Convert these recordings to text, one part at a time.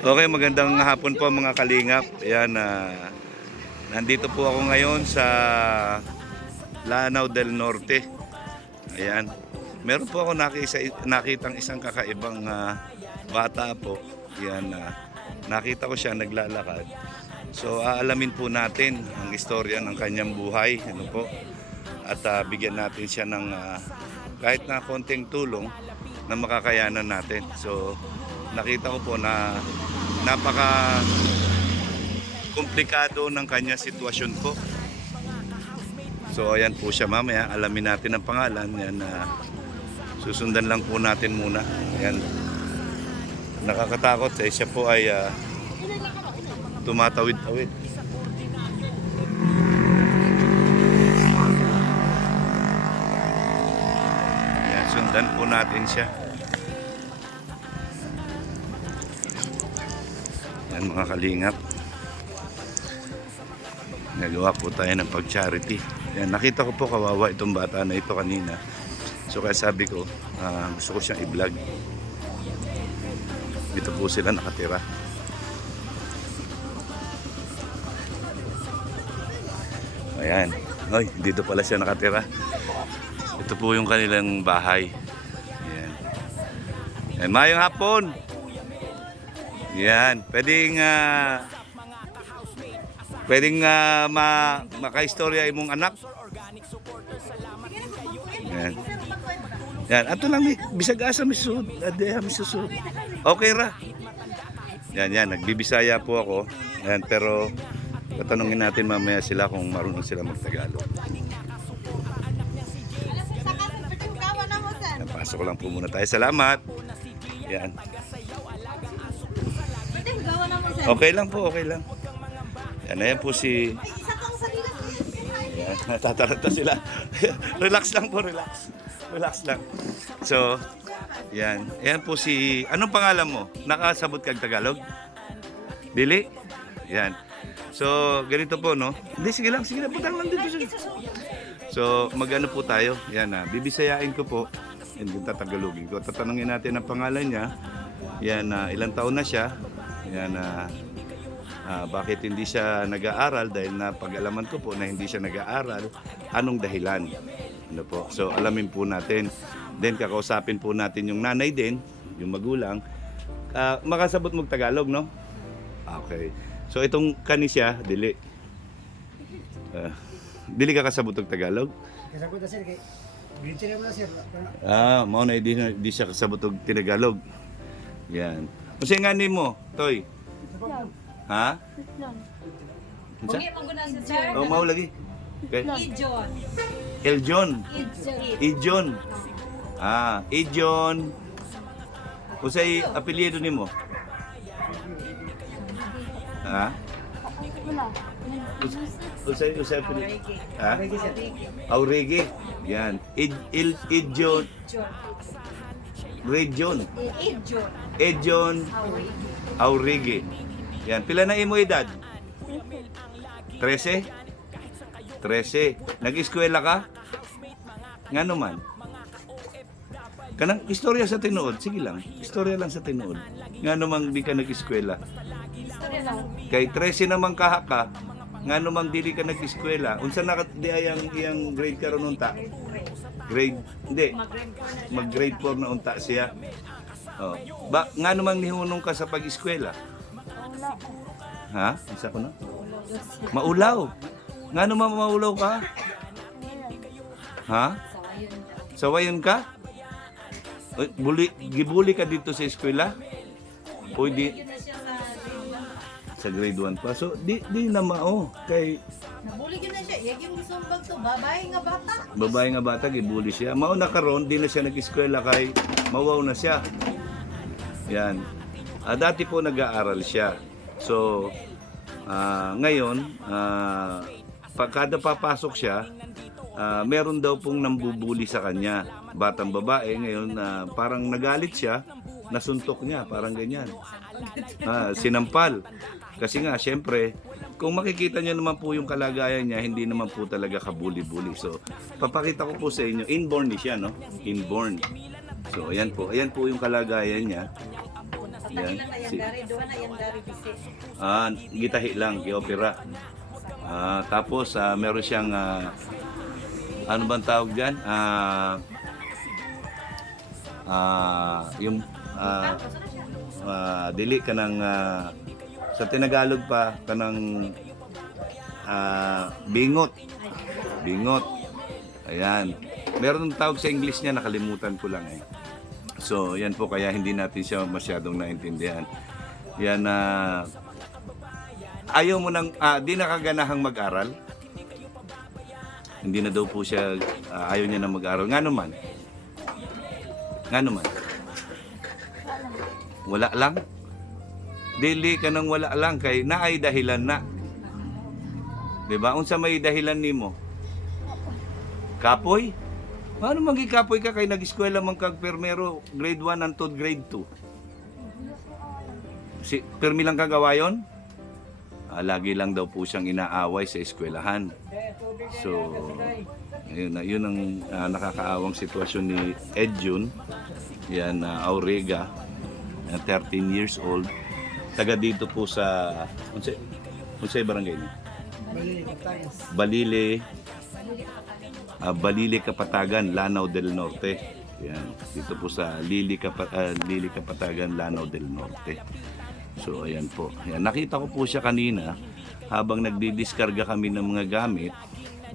Okay, magandang hapon po mga kalingap. Ayan, nandito po ako ngayon sa Lanao del Norte. Ayan. Meron po ako nakitang isang kakaibang bata po. Ayan, nakita ko siya naglalakad. So, aalamin po natin ang istorya ng kanyang buhay. Ano po? At bigyan natin siya ng kahit na konting tulong na makakayanan natin. So, nakita ko po na napaka komplikado ng kanya sitwasyon po. So ayan po siya, mamaya alamin natin ang pangalan. Yan, susundan lang po natin muna. Ayan. Nakakatakot siya po ay tumatawid-tawid. Ayan, sundan po natin siya. Yan mga kalingap, nagawa po tayo ng pag-charity. Yan, nakita ko po kawawa itong bata na ito kanina. So kaya sabi ko, gusto ko siyang i-vlog. Dito po sila nakatira. Ayan, oy, dito pala siya nakatira. Ito po yung kanilang bahay. Ayan. Ayan, mayong hapon. Yan, pwedeng maka-istorya imong anak. Yan. Yan, ato lang bisag asa mi susud, adeha mi susud. Okay ra. Yan, nagbibisaya po ako. Yan, pero tatanungin natin mamaya sila kung marunong sila magtagalog. Yan, pasok lang po muna tayo. Salamat. Yan. Okay lang po, okay lang. Yan, ayan po si... Yan, natataranta sila. Relax lang po, relax. Relax lang. So, yan. Ayan po si... Anong pangalan mo? Nakasabot kag Tagalog? Dili? Yan. So, ganito po, no? Hindi, sige lang, putang lang dito. So, mag-ano po tayo? Yan, bibisayain ko po. Yan, yung tatagalogin ko. Tatanungin natin ang pangalan niya. Yan, ilang taon na siya. Yan, bakit hindi siya nag-aaral? Dahil na pag-alaman ko po na hindi siya nag-aaral, anong dahilan? Ano po? So alamin po natin. Then kakausapin po natin yung nanay din, yung magulang. Makasabot mo Tagalog, no? Okay. So itong kanisya, dili. Dili ka kasabot og Tagalog? Kasabot na sir, kay grade 3 na sir. Mao na di siya kasabot og Tagalog. Yan. Kasi nga ni mo, Toy. Ha? Bungi manggunan sir. Oh, mau lagi. Okay. Ijon. Eljon. Ijon. Ijon. Ijon. Usay apelyido nimo? Ha? Usay apelyido. Ha? Aurigi. Yan. Ijon. Region. Ijon. Aurigi. Yan. Pila na imo edad? 13? 13. Nag-eskwela ka? Nga naman. Kanang istorya sa tinuod. Sige lang. Istorya lang sa tinuod. Nga naman di ka nag-eskwela. Kay 13 naman kaha ka. Nga naman dili ka nag-eskwela. Unsa na di ayang iyang grade karon unta? Grade, hindi. Mag-grade 4 na unta siya. Oh. Nga naman nihunong ka sa pag-eskwela? Ha? Isa ko na? Maulaw. Nga naman maulaw ka? Ha? Sawayon ka? Gibuli ka dito sa eskwela? O di? Sa grade 1 pa. So, di na mao. Kay... Nabuli yun na siya. Iyag yung sumbag to. Babae nga bata. Babae nga bata, gibuli siya. Mao na karon, di na siya nag-eskwela kay mawaw na siya. Yan. Dati po nag-aaral siya. So, ngayon, pagkada papasok siya, meron daw pong nambubuli sa kanya. Batang babae, ngayon parang nagalit siya, nasuntok niya, parang ganyan. Sinampal. Kasi nga, syempre, kung makikita niyo naman po yung kalagayan niya, hindi naman po talaga kabuli-buli. So, papakita ko po sa inyo, inborn ni siya, no? Inborn. So, ayan po yung kalagayan niya. Yan. Dahilan na yan dari, doon na yan dari bisi. Gitahi lang, i-opera. Tapos meron siyang ano bang tawag diyan? Yung dili ka ng sa Tinagalog pa kanang bingot. Bingot. Ayan. Meron ng tawag sa English niya, nakalimutan ko lang eh. So, yan po kaya hindi natin siya masyadong naintindihan. Yan ayaw mo nang di nakaganahang mag-aral. Hindi na daw po siya ayaw niya na mag-aral. Nga naman. Wala lang. Dili ka nang wala lang kay naay dahilan na. 'Di ba? Unsa may dahilan nimo? Kapoy? Paano magikapoy ka kay nag-eskwela man kag permero grade 1 hangtod grade 2? Si permi lang kagawayon? Lagi lang daw po siyang inaaway sa eskwelahan. So, yun ang nakakaawang sitwasyon ni Edjun. Yan, Aurega, 13 years old. Taga dito po sa, unsay barangay niya? Balile, Kapatagan, Lanao del Norte. Yan, dito po sa Lili Kapatagan, Lanao del Norte. So ayan po. Ayan, nakita ko po siya kanina habang nagdidiskarga kami ng mga gamit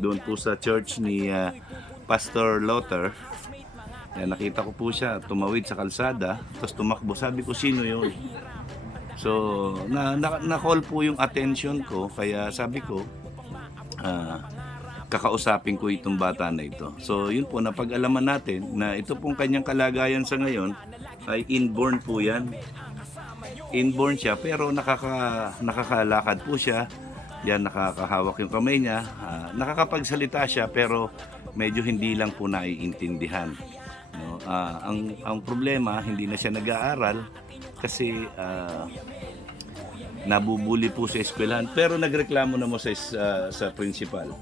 doon po sa church ni Pastor Lothar. Ayan, nakita ko po siya tumawid sa kalsada tapos tumakbo. Sabi ko, sino yun? So na-call po yung attention ko kaya sabi ko kakausapin ko itong bata na ito. So yun po, napag-alaman natin na ito pong kanyang kalagayan sa ngayon ay inborn po yan. Inborn siya pero nakakalakad po siya. Yan, nakakahawak yung kamay niya. Nakakapagsalita siya pero medyo hindi lang po naiintindihan. No? Ang problema, hindi na siya nag-aaral kasi nabubuli po sa eskwelahan pero nagreklamo na mo sa principal.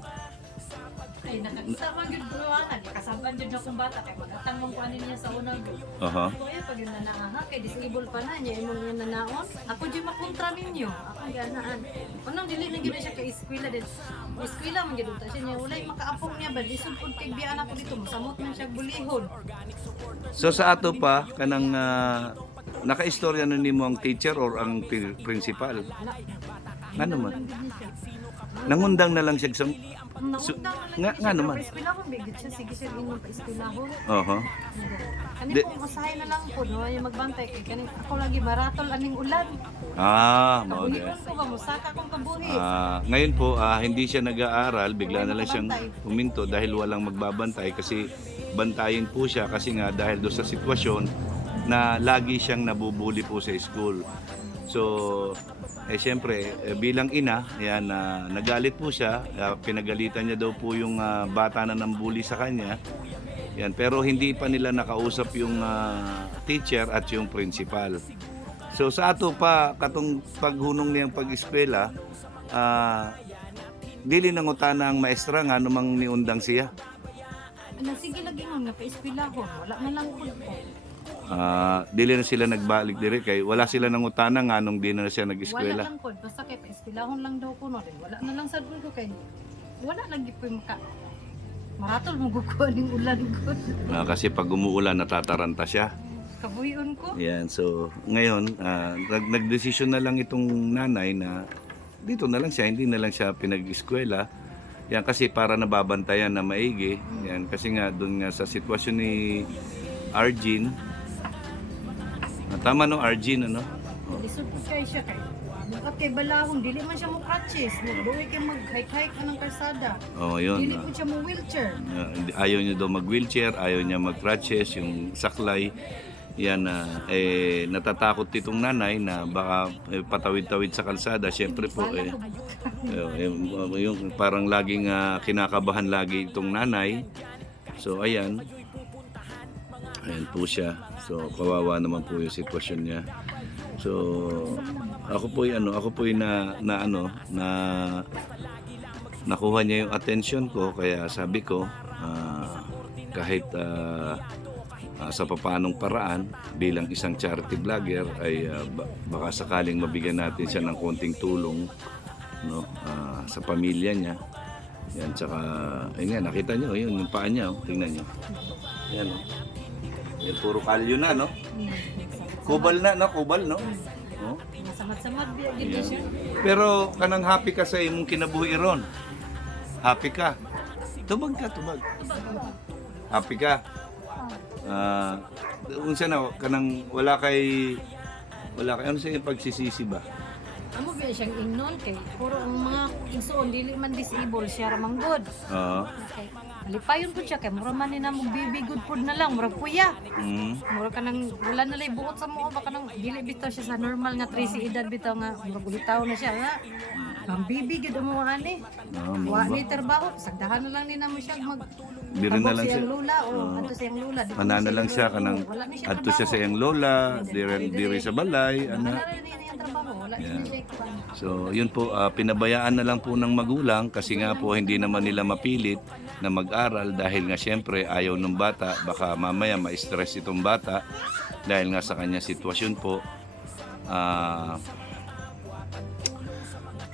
Ay, nakasama yun ko anan. Kasaban yun akong bata. Kaya mag-atang mong kuanin niya sa unang ko. Kaya pag yun nanaaha, kaya disable pa na niya. Imong yung nanaon. Ako dyan makontra ninyo. Ako ganaan. Unang dili na gano'n siya ka-eskwela din. Eskwela man gano'n siya niya. Ulay makaapong niya ba? Disod po tigbiyaan ako dito. Masamot man siya bulihon. So sa ato pa, kanang naka-istorya na nimo ang teacher or ang principal? Ano man? Nangundang na lang siya sa... nga naman. Pa-eskwelahon, bigit siya. Sige siya inyong pa-eskwelahon. Kani pong usahay na lang po, no? Yung magbantay. Kani ako lagi maratol aning ulan. Maude. Kabuhiwan ko ba? Musaka kong kabuhi. Ngayon po, hindi siya nag-aaral. Bigla na lang siyang huminto dahil walang magbabantay kasi bantayin po siya kasi nga dahil doon sa sitwasyon na lagi siyang nabubuli po sa school. So, siyempre, bilang ina, ayan, nagalit po siya. Pinagalitan niya daw po yung bata na nambuli sa kanya. Yan, pero hindi pa nila nakausap yung teacher at yung principal. So sa ato pa, katong paghunong niyang pag-eskwela, dili nangutana ang maestra nga namang niundang siya. Sige lagi nga, pa-eskwelahon. Wala na lang po. Dili na sila nagbalik dire kay wala sila nangutana nga nung di na siya Wala nag-eskwela. lang po. Basta kay pa-eskwelahon lang daw ko. No? Wala na lang sa dulo kay. Wala lagi po yung maratol mo gukuha ng ulan ko. Kasi pag umuulan natataranta siya. Kabuhion ko. Yan, so ngayon nagdesisyon na lang itong nanay na dito na lang siya, hindi na lang siya pinag-eskwela. Yan kasi para nababantayan na maigi. Yan kasi nga doon nga sa sitwasyon ni Arjin. Tama no, Arjin ano? Lisod po kayo siya kay. At kay balahon, dili man siya mo crutches. Nagbuhay kayo mag-hike-hike ka ng kalsada. Yun. Dili po siya mo wheelchair. Ayaw niya daw mag-wheelchair, ayaw niya mag-crutches, yung saklay. Yan, natatakot itong nanay na baka patawid-tawid sa kalsada. Siyempre po, yung parang laging kinakabahan lagi itong nanay. So, ayan. Ayan po siya. So, kawawa naman po yung sitwasyon niya. So, ako po nakuha niya yung attention ko kaya sabi ko kahit sa papanong paraan bilang isang charity vlogger ay baka sakaling mabigyan natin siya ng konting tulong, no, sa pamilya niya. Yan, tsaka ayun nga, nakita niyo yun yung paa niya, tingnan niyo. Yan, oh. Yan, puro kalyo na, no? Kubal na, no? Kubal, no? Oh. Masamad-samad gid siya. Pero kanang happy ka sa imong kinabuhi ron. Happy ka. Tubag ka, tubag. Happy ka. Unsa na kanang wala kay ano sa iyong pagsisisi ba? Amo ba siyang ingnon kay puro ang mga igsoon dili man disabled siya ra manggod. Oo. Okay. Malipayon po siya kay mura man ni na magbibigod pod na lang murag kuya. Mura ka nang wala na lay buot sa mo baka nang dili bitaw siya sa normal nga 13 edad bitaw nga murag ulitaw na siya nga. Ang bibigod mo ani. Wa ni trabaho sagdahan na lang ni namo siya mag Diri na lang siya. siyang lula o adto siyang lula. Ana na lang siya kanang adto siya sa iyang lola, diri sa balay, ana. Wala na niya trabaho, wala niya siya ikuan. So, yun po, pinabayaan na lang po ng magulang kasi nga po hindi naman nila mapilit na mag-aral dahil nga siyempre ayaw ng bata, baka mamaya ma-stress itong bata dahil nga sa kanya sitwasyon po.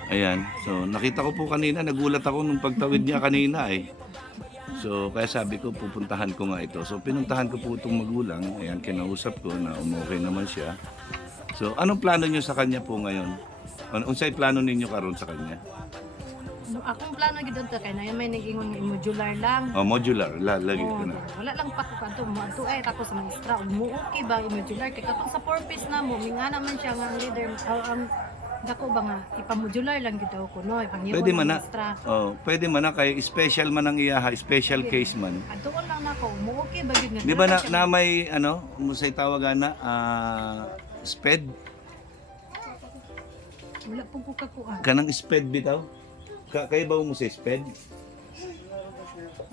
Ayan, so nakita ko po kanina, nagulat ako nung pagtawid niya kanina eh. So, kaya sabi ko, pupuntahan ko nga ito. So, pinuntahan ko po itong magulang. Ayan, kinausap ko na umokay naman siya. So, anong plano niyo sa kanya po ngayon? Unsay plano ninyo karon sa kanya? Akong plano gid to kay na may nag-ingon nga modular lang. Oh, modular. Lagi ko na. Wala lang pa ko kanto mo adto ay ako sa maestra. Umuoki ba yung modular kay katong sa purpose na mo minga naman siya nga ang leader ang dako ba nga ipa-modular lang gid ko no ipanghiwa Pwede man na. maestra. Oh, pwede man na kay special man ang iyaha, special case man. Adto lang nako umuoki ba gid nga. Di ba na may ano, musay tawagan na sped? Wala po ko kakuan. Kanang sped bitaw? Kay ba mo sa sped?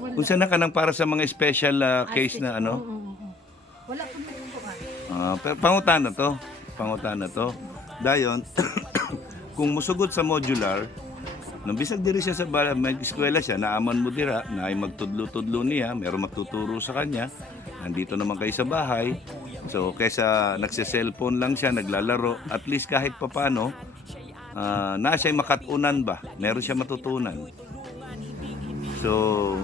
Wala. Unsa na kanang para sa mga special case na ano? Wala po ko kuan. Pero pangutan na to. Dayon, kung musugod sa modular, nung bisag diri siya sa mag-eskwela siya, naaman mo dira, na ay magtudlo-tudlo niya, meron magtuturo sa kanya, nandito naman kayo sa bahay. So, kaysa nagse-cellphone lang siya, naglalaro, at least kahit papano, na siya makatunan ba? Meron siya matutunan. So,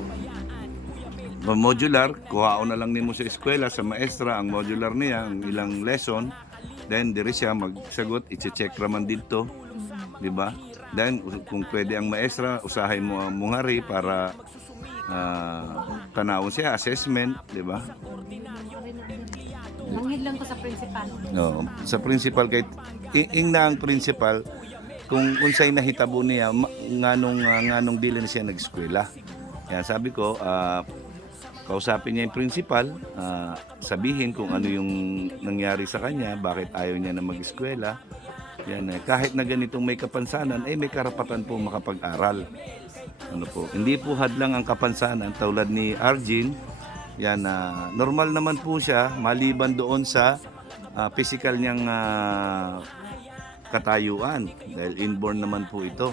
modular, kuhaon na lang nimo sa eskwela, sa maestra, ang modular niya, ang ilang lesson. Then, diri siya magsagot, i-check raman dito. Di ba? Then, kung pwede ang maestra, usahay mo ang mungari para tanawon siya, assessment. Di ba? Manghid lang ko sa principal. No, sa principal, kahit na ang principal, kung unsay nahitabo niya, nganong dili na siya nag-eskwela. Kaya sabi ko, kausapin niya yung principal, sabihin kung ano yung nangyari sa kanya, bakit ayaw niya na mag-eskwela. Yan, kahit na ganitong may kapansanan, may karapatan po makapag-aral. Ano po, hindi po hadlang ang kapansanan, tulad ni Arjin. Yan, normal naman po siya, maliban doon sa physical niyang katayuan, dahil inborn naman po ito.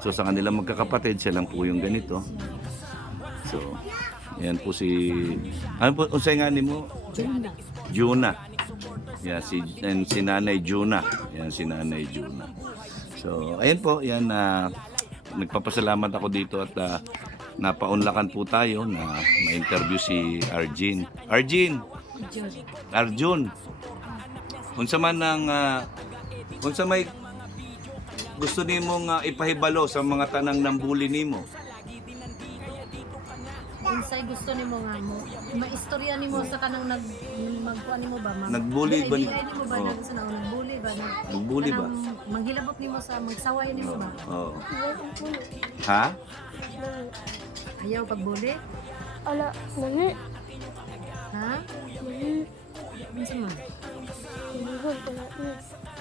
So sa kanila magkakapatid, siya lang po yung ganito. So, yan po si... Ano po, unsay nga ni mo? Juna. Yan, si Nanay Juna. Yan, si Nanay Juna. So, ayan po, yan, nagpapasalamat ako dito at napaunlakan po tayo na ma-interview si Arjin. Arjun. Unsa man ang... unsa may gusto nimong ipahibalo sa mga tanang nambuli nimo? Unsay gusto nimo nga mo maistorya nimo sa kanang magkuan nimo ba Nagbully ba ni- nimo ba Oo. nagbully ba Nagbully ba? manghilabot nimo sa magsaway nimo ba Oo. Ha? ayaw pagbully Ala, nani? ha unsa man Hinihon ko na ni.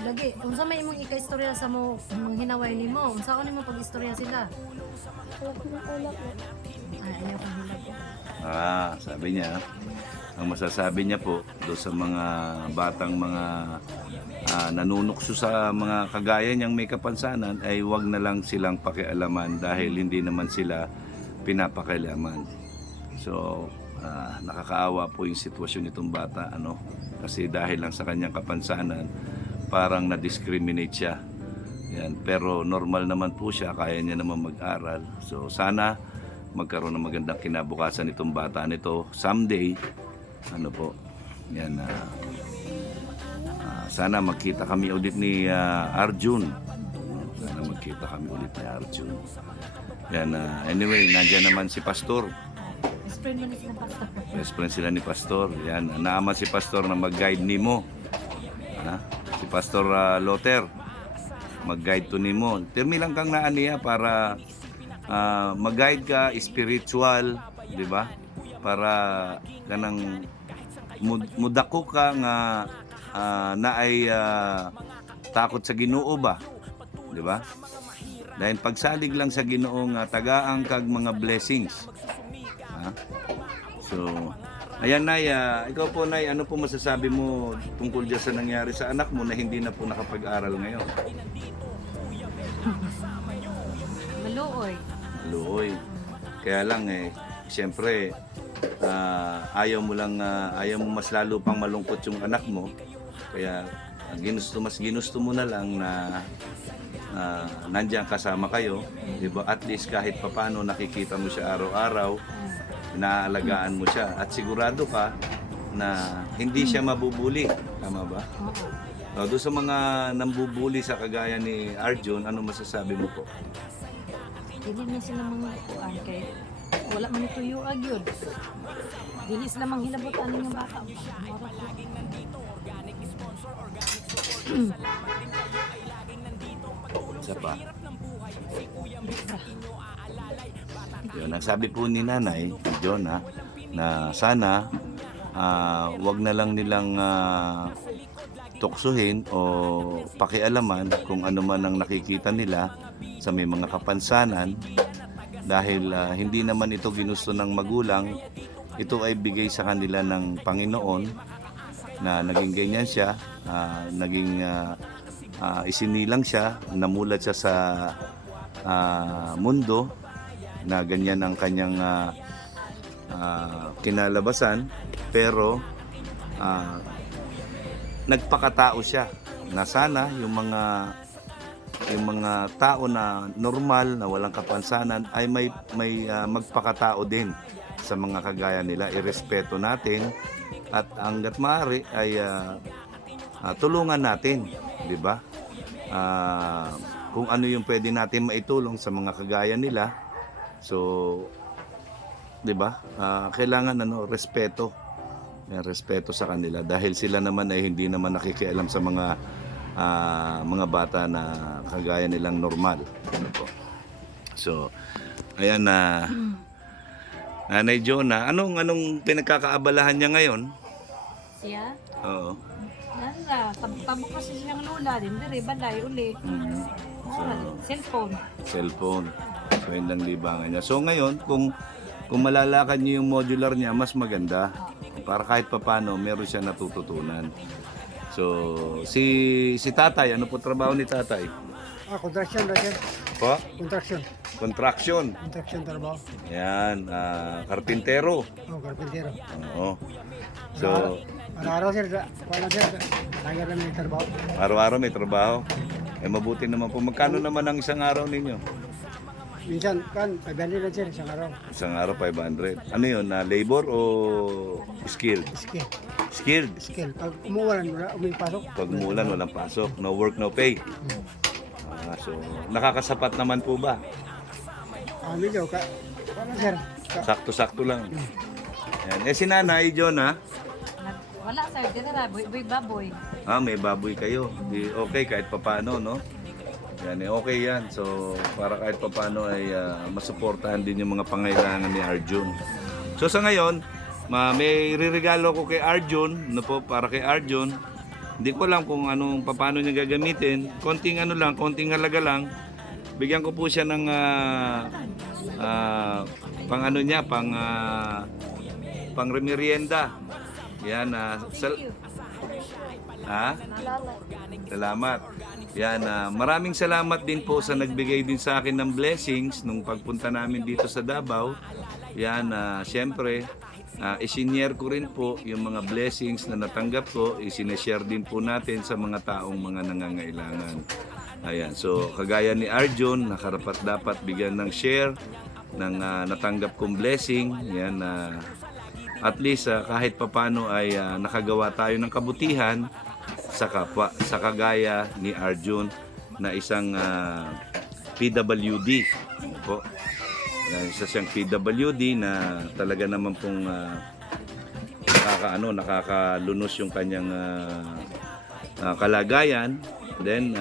lagi unsa may imong ika-istorya sa mo manghinaway nimo unsa nimo pag-istorya sila Ala ko na alak na. ayaw panghilabot Sabi niya, ang masasabi niya po do sa mga batang mga nanunukso sa mga kagaya niyang may kapansanan ay wag na lang silang pakialaman dahil hindi naman sila pinapakialaman. So, nakakaawa po yung sitwasyon nitong bata, ano, kasi dahil lang sa kanyang kapansanan parang na-discriminate siya. Yan. Pero normal naman po siya, kaya niya naman mag-aral. So sana magkaroon ng magandang kinabukasan itong bata nito someday. Ano po, yan, sana magkita kami ulit ni Arjun. Sana magkita kami ulit ni Arjun. Yan, anyway, nandiyan naman si Pastor. Best friend mo na sila, Pastor. Best friend sila ni Pastor. Yan, naama si Pastor na mag-guide nimo. Si Pastor Loter, mag-guide to nimo. Termi lang kang naaniya para mag-guide ka, spiritual, di ba? Para kanang mudako ka nga na ay takot sa Ginoo ba? Di ba? Dahil pagsalig lang sa Ginoo nga tagaang kag mga blessings. So, ayan Nay, ikaw po Nay, ano po masasabi mo tungkol dyan sa nangyari sa anak mo na hindi na po nakapag-aral ngayon? Maluoy. Luoy. Kaya lang siyempre, ayaw mo mas lalo pang malungkot yung anak mo. Kaya mas ginusto mo na lang na nandiyan kasama kayo, di ba? At least kahit papano nakikita mo siya araw-araw, inaalagaan mo siya at sigurado ka na hindi siya mabubuli, tama ba? So, doon sa mga nambubuli sa kagaya ni Arjun, ano masasabi mo po? Dili na sila mga kuan kay wala man ito yung agyod. Dili sila manghilabot aning nga bata. Isa pa. Yun, ang sabi po ni Nanay, Jonah, na sana wag na lang nilang tuksuhin o pakialaman kung ano man ang nakikita nila sa may mga kapansanan dahil hindi naman ito ginusto ng magulang. Ito ay bigay sa kanila ng Panginoon na naging ganyan siya, naging isinilang siya, namulat siya sa mundo na ganyan ang kanyang kinalabasan, pero nagpakatao siya na sana yung mga tao na normal na walang kapansanan ay may magpakatao din sa mga kagaya nila. Irespeto natin at hangga't maaari ay tulungan natin, di ba? Kung ano yung pwede natin maitulong sa mga kagaya nila. So, 'di ba? Kailangan respeto. May respeto sa kanila dahil sila naman ay hindi naman nakikialam sa mga bata na kagaya nilang normal. Ano po? So, ayan na Nanay Jonah, anong pinagkakaabalahan niya ngayon? Siya? Oo. Nanda, tabok kasi siyang lula din, dire balay uli. Cellphone. So, yun lang libangan niya. So, ngayon, kung malalakad niyo yung modular niya, mas maganda. Para kahit papano, meron siya natututunan. So, si tatay, ano po trabaho ni tatay? Construction na sir. Po? Construction. Contraction. Construction trabaho. Yan, karpintero. Carpintero. Oo. So, Araw-araw sir, wala sir, kaya na may trabaho. araw-araw may trabaho. Mabuti naman po. Magkano naman ang isang araw ninyo? Minsan, 500 lang sir, isang araw. Isang araw, 500. Ano yun, labor o skilled? Skill. Skilled. Skill. Pag umuwalan, wala umipasok. Pag umulan, walang pasok. No work, no pay. So, nakakasapat naman po ba? Medyo, wala sir. Sakto-sakto lang. Yan. Si Nanay Jonah, Wala sir, dire ra boy baboy. may baboy kayo. Di okay kahit papano, no? Yan, okay yan. So, para kahit papano ay masuportahan din yung mga pangailangan ni Arjun. So, sa ngayon, may ririgalo ko kay Arjun, no po, para kay Arjun. Hindi ko alam kung paano niya gagamitin. Konting halaga lang. Bigyan ko po siya ng pang merienda. Yan, salamat. Yan, maraming salamat din po sa nagbigay din sa akin ng blessings nung pagpunta namin dito sa Davao. Yan, siyempre, isinare ko rin po yung mga blessings na natanggap ko, isineshare din po natin sa mga taong mga nangangailangan. Ayan, so kagaya ni Arjun, nakarapat dapat bigyan ng share ng natanggap kong blessing. Yan, at least kahit papano ay nakagawa tayo ng kabutihan sa kapwa, sa kagaya ni Arjun na isang PWD. Ano po? Isa siyang PWD na talaga naman pong nakakalunos yung kanyang kalagayan. Then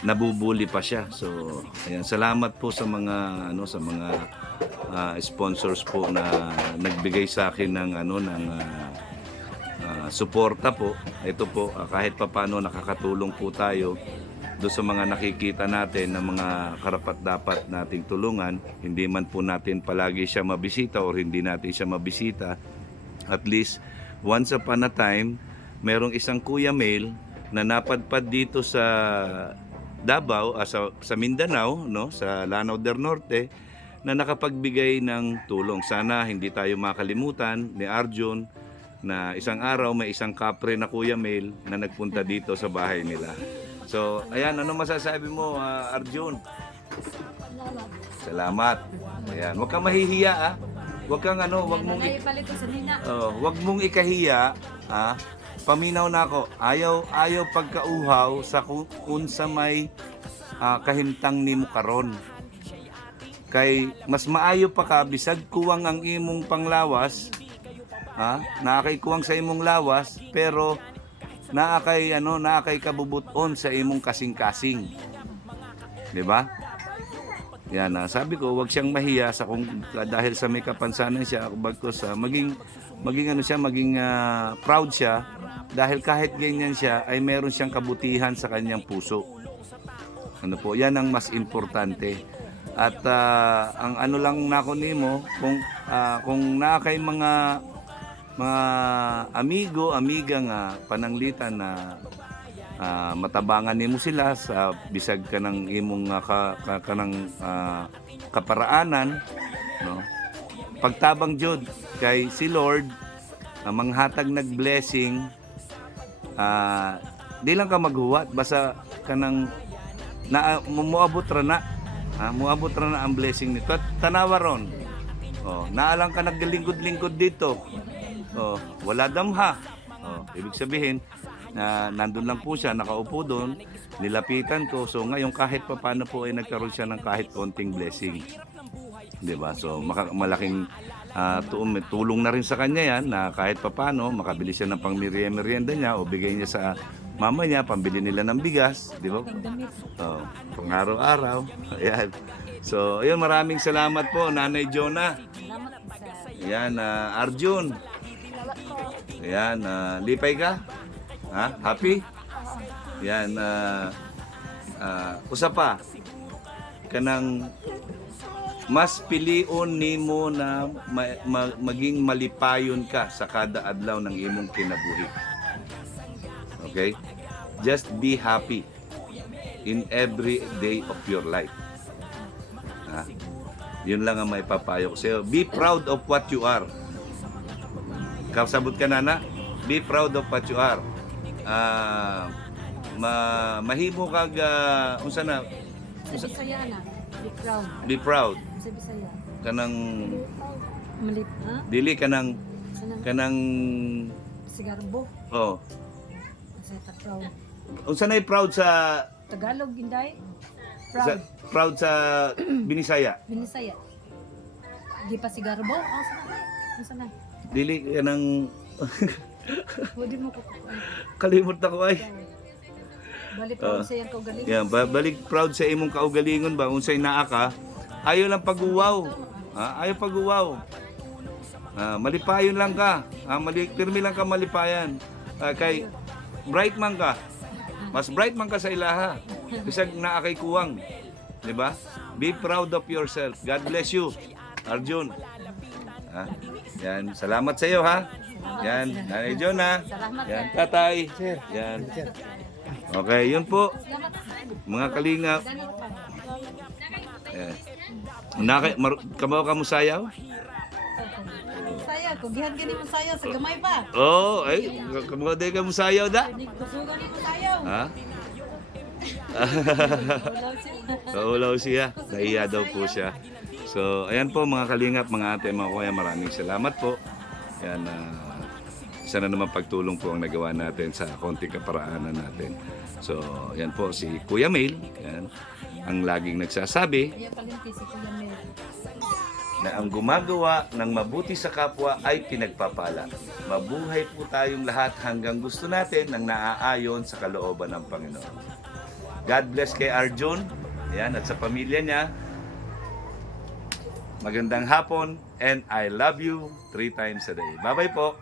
nabubuli pa siya. So ayan, salamat po sa mga sponsors po na nagbigay sa akin ng suporta po. Ito po kahit papaano nakakatulong po tayo doon sa mga nakikita natin na mga karapat-dapat nating tulungan. Hindi man po natin palagi siya mabisita or hindi natin siya mabisita. At least once upon a time, merong isang Kuya Mel na napadpad dito sa Davao, sa Mindanao, no, sa Lanao del Norte, na nakapagbigay ng tulong. Sana hindi tayo makalimutan ni Arjun na isang araw may isang kapre na Kuya Mel na nagpunta dito sa bahay nila. So, ayan, ano masasabi mo, Arjun? Salamat. Ayan, huwag kang mahihiya, Huwag kang huwag mong huwag mong ikahiya, Paminaw na ako. Ayaw pagkauhaw sa unsa may kahimtang nimo karon. Kay mas maayo pa ka bisag kuwang ang imong panglawas, naakay kuwang sa imong lawas, pero naakay kabubuton sa imong kasing-kasing. 'Di ba? Yan, sabi ko, wag siyang mahiya sa dahil sa may kapansanan siya, bagkus maging proud siya dahil kahit ganyan siya ay meron siyang kabutihan sa kanyang puso. Ano po, yan ang mas importante. At ang lang nako nimo, kung nakay mga amigo, amiga nga pananglitan na matabangan nimo sila sa bisag kanang imong kaparaanan, no? Pagtabang jud kay si Lord manghatag nag-blessing, di lang ka maghuwat basta kanang muabot ra na ang blessing nito. Tanawa ron, naalang ka naglingkod-lingkod dito, wala damha, ibig sabihin na nandun lang po siya, nakaupo doon, nilapitan ko. So ngayon kahit pa paano po ay nagkaroon siya ng kahit konting blessing. 'Di ba? So malaking tulong na rin sa kanya yan na kahit pa paano makabili siya ng pang-merienda niya o bigay niya sa mama niya, pambili nila ng bigas, 'di ba? Pang araw-araw. Ayan. So, ayun, maraming salamat po, Nanay Jonah. Ayan, Arjun. Ayan, lipay ka? Happy? Yan, usa pa. Kanang mas pilion nimo na maging malipayon ka sa kada adlaw ng imong kinabuhi. Okay? Just be happy in every day of your life. Yun lang ang may papayo ko sa'yo. Be proud of what you are. Kasabot ka na? Be proud of what you are. Mahimo kag unsa na Sa Bisaya na, be proud. Be proud Sa Bisaya. kanang Malit, dili kanang Sigarbo. Sa proud. Unsa na proud sa Tagalog, Inday? proud sa Binisaya? Binisaya. Di pa Sigarbo? Unsa na? Dili kanang Pwede mo ko. kalimot na ko ay. Balik proud sa iyang kaugalingon. Yan, balik proud sa imong kaugalingon ba unsay naa ka? Ayaw lang pag-uwaw. Ayaw pag-uwaw. Malipayon lang ka. Pirmi lang ka malipayan. Kay bright man ka. Mas bright man ka sa ilaha. Bisag naa kay kuwang. 'Di ba? Be proud of yourself. God bless you, Arjun. Yan, salamat sa iyo ha. Yan, Nanay Jonah. Yan, Tatay. Yan. Okay, yun po. Mga kalingap. Kabaw ka mo sayaw? Kugihan gani mo sayaw sa gamay pa. Oh, ay, kamuha ka mo sayaw da. Kusugan ni mo sayaw. Ha? Wala siya. Kaulaw siya. Nahiya daw po siya. So, ayan po mga kalingap, mga ate, mga kuya, maraming salamat po. Ayan, isa na naman pagtulong po ang nagawa natin sa konting kaparaanan natin. So, ayan po si Kuya Mail, ayan, ang laging nagsasabi Kaya palinti si Kuya Mel. na ang gumagawa ng mabuti sa kapwa ay pinagpapala. Mabuhay po tayong lahat hanggang gusto natin ng naaayon sa kalooban ng Panginoon. God bless kay Arjun, ayan, at sa pamilya niya. Magandang hapon and I love you 3 times a day. Bye-bye po.